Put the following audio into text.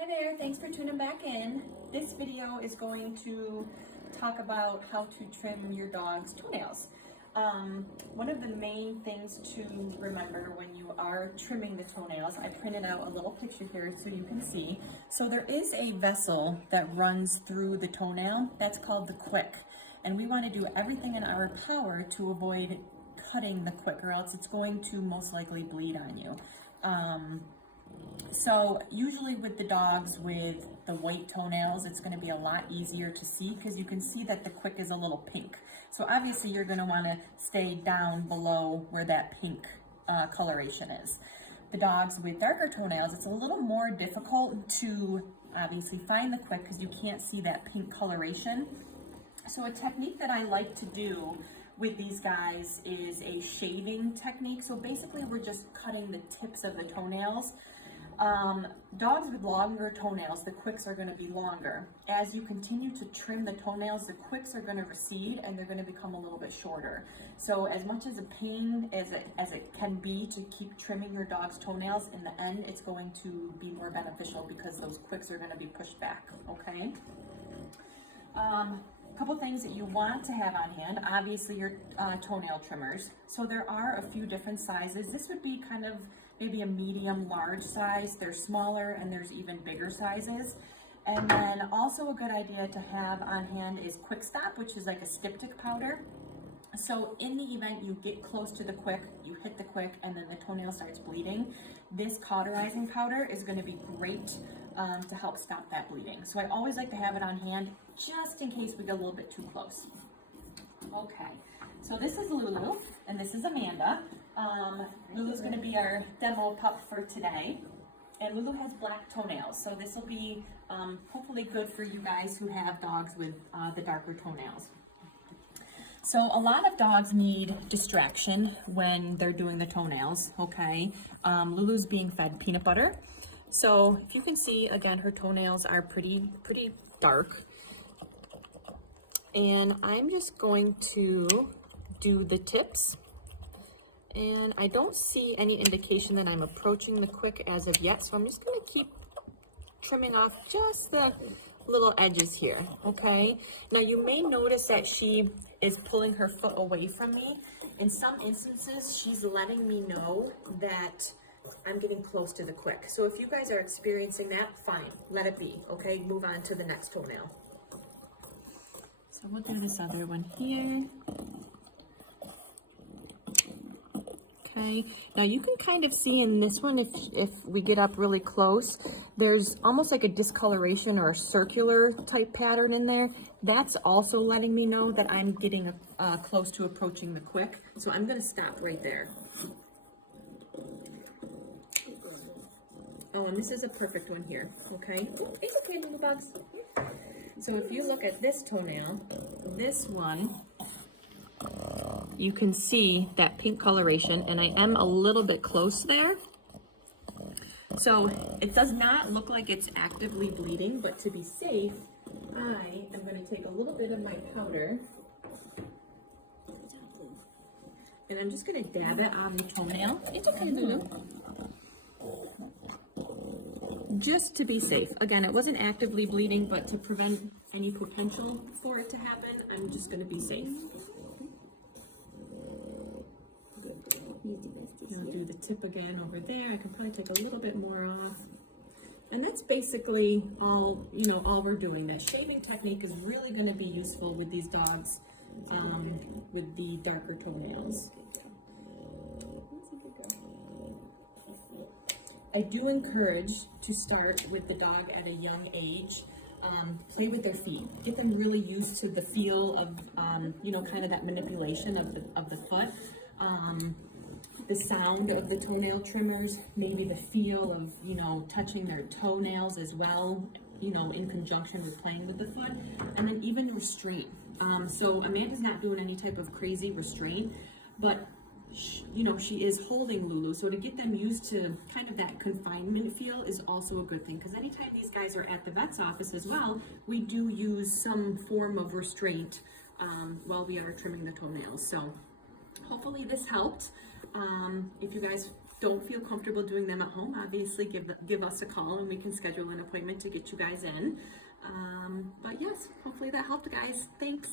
Hi there, thanks for tuning back in. This video is going to talk about how to trim your dog's toenails. One of the main things to remember when you are trimming the toenails, I printed out a little picture here so you can see. So there is a vessel that runs through the toenail, that's called the quick. And we want to do everything in our power to avoid cutting the quick, or else it's going to most likely bleed on you. So usually with the dogs with the white toenails, it's going to be a lot easier to see because you can see that the quick is a little pink. So obviously you're going to want to stay down below where that pink coloration is. The dogs with darker toenails, it's a little more difficult to obviously find the quick because you can't see that pink coloration. So a technique that I like to do with these guys is a shaving technique. So basically we're just cutting the tips of the toenails. Dogs with longer toenails, the quicks are going to be longer. As you continue to trim the toenails, the quicks are going to recede and they're going to become a little bit shorter. So as much as a pain as it can be to keep trimming your dog's toenails, in the end it's going to be more beneficial because those quicks are going to be pushed back, okay? Couple things that you want to have on hand, obviously your toenail trimmers. So there are a few different sizes. This would be kind of maybe a medium large size. There's smaller and there's even bigger sizes. And then also a good idea to have on hand is Quick Stop, which is like a styptic powder. So in the event you get close to the quick, you hit the quick and then the toenail starts bleeding, this cauterizing powder is going to be great to help stop that bleeding. So I always like to have it on hand just in case we get a little bit too close. Okay, so this is Lulu and this is Amanda. Lulu's going to be our demo pup for today. And Lulu has black toenails, so this will be hopefully good for you guys who have dogs with the darker toenails. So a lot of dogs need distraction when they're doing the toenails, okay? Lulu's being fed peanut butter. So if you can see, again, her toenails are pretty dark. And I'm just going to do the tips. And I don't see any indication that I'm approaching the quick as of yet, so I'm just going to keep trimming off just the little edges here, okay? Now you may notice that she is pulling her foot away from me. In some instances, she's letting me know that I'm getting close to the quick. So if you guys are experiencing that, fine, let it be, okay? Move on to the next toenail. So we'll do this other one here. Okay, now you can kind of see in this one, if we get up really close, there's almost like a discoloration or a circular type pattern in there. That's also letting me know that I'm getting close to approaching the quick. So I'm going to stop right there. Oh, and this is a perfect one here, okay? It's okay, little bugs. So if you look at this toenail, this one, you can see that pink coloration, and I am a little bit close there. So it does not look like it's actively bleeding, but to be safe, I am going to take a little bit of my powder, and I'm just going to dab it on the toenail. It's okay, Lulu. Just to be safe. Again, it wasn't actively bleeding, but to prevent any potential for it to happen, I'm just going to be safe. I'll do the tip again over there. I can probably take a little bit more off. And that's basically all, all we're doing. That shaving technique is really going to be useful with these dogs with the darker toenails. I do encourage to start with the dog at a young age. Play with their feet. Get them really used to the feel of, kind of that manipulation of the foot. The sound of the toenail trimmers, maybe the feel of, touching their toenails as well, in conjunction with playing with the foot, and then even restraint. So Amanda's not doing any type of crazy restraint, but she is holding Lulu. So to get them used to kind of that confinement feel is also a good thing, because anytime these guys are at the vet's office as well, we do use some form of restraint while we are trimming the toenails. So hopefully this helped. If you guys don't feel comfortable doing them at home, obviously give us a call and we can schedule an appointment to get you guys in. But yes, hopefully that helped, guys. Thanks.